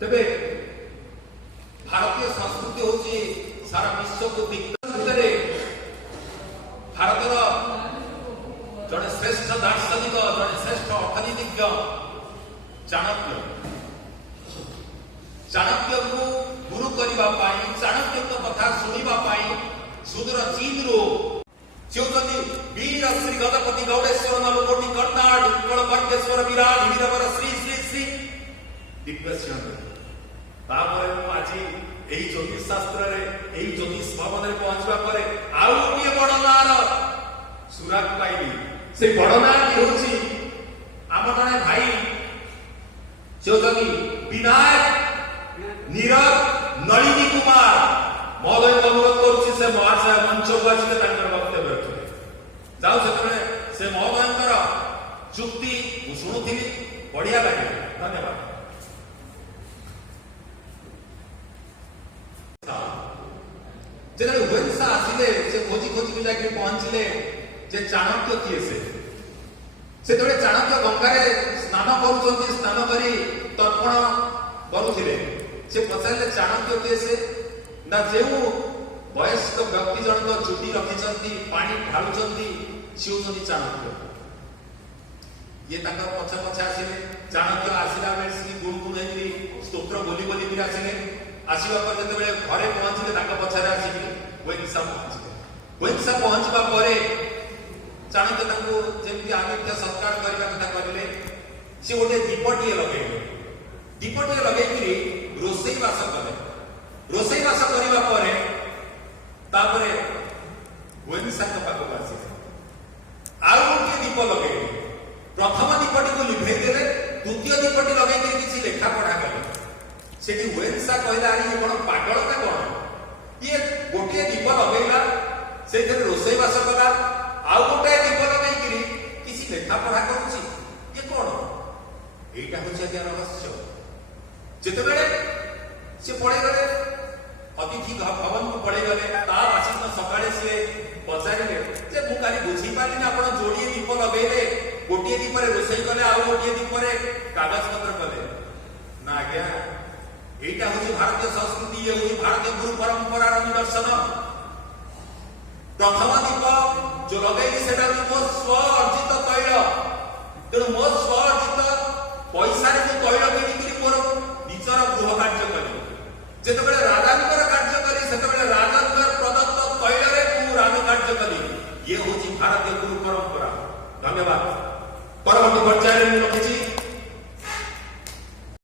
तेबे भारतीय संस्कृति होची सारा विश्व को दिक्कत भितरे भारतर जड़े श्रेष्ठ दार्शनिक जड़े श्रेष्ठ अर्थनीतिज्ञ चाणक्य चाणक्य को गुरु करने चाणक्य कथा शुणा सुदूर चीन रो वीर श्री गणपति गौड़ेश्वर नवकोटि कर्नाड उत्कल वर्गेश्वर विराट वीरवर श्री श्री श्री दिग्गज आज यही ज्योतिष शास्त्र यही ज्योतिष भवन में पहुंचवा पर आउ गोटे बड़ नार सुराग पाइली से बड़ नार होची आम जड़े भाई जोगी विनायक नीरव नलिनी कुमार महोदय अनुरोध करुच्ची से महाशय मंच को आसिले वक्तव्य रखिले जाऊ से महोदय चुक्ति शुणुली बढ़िया लगे धन्यवाद। हुएसा आसिले से खोजी खोजी जाके पहुंचले जे चाणक्य किए से चाणक्य गंगारे स्नान करुचंती स्नान करी तर्पण करुथिले से पचारे चाणक्य किए से ना जे वयस्क व्यक्ति जनक चुटी रखिचंती पानी ढालुचंती से होचंती चाणक्य ये ताका पछा पछा आसिले चाणक्य आसिला बेले से गुणगुण हेकरी स्तोत्र बोली बोली भी आसिले आसवा पर जब घरे पहुंचले पछारे आसिक वैंसा पहुंचवा पर चाणक्य जमी आमित्य सत्कार करने कथा कहले से गोटे दीपटे लगे दीपटे लगे रोसईवास कले रोसईवास करने पर वैंसा पाखक आसिले आउ गोटे दीप लगे प्रथम दीपटी को लिभे देले द्वितीय दीपटी लगे किसी लेखा पढ़ा कले सेठी वेंसा कहला ये कोन पागल का कोन ये गोटे दीप लगेला से रोसईवास कला आउ गोटे दीप लगे किसी लेखा पढ़ा करुची ये कोन एटा होछि आज्ञा रहस्य जेतेबेले से पड़े गले अतिथि भवन को पड़े गले ता आसिन सकाळे से पचारिले जे मु काली बुझी पाली ना आपण जोड़िए दीप लगेले गोटे दीप रे रोसई कले आउ गोटे दीप रे कागज पत्र कले ना आज्ञा एटा होची भारतीय संस्कृति ये होची भारतीय गुरु परंपरा निदर्शन प्रथम दीप जो लगेली सेटा मो स्व अर्जित तैल तेणु मो स्व अर्जित पैसा रे तैल किनी मोर निचर गृह कार्य करी जेतेबेले राजांकर कार्य करी सेतेबेले राजांकर प्रदत्त तैल रे मु राज कार्य करी ये होची भारतीय गुरु परंपरा। धन्यवाद। परवर्ती पर्याय में रखिछि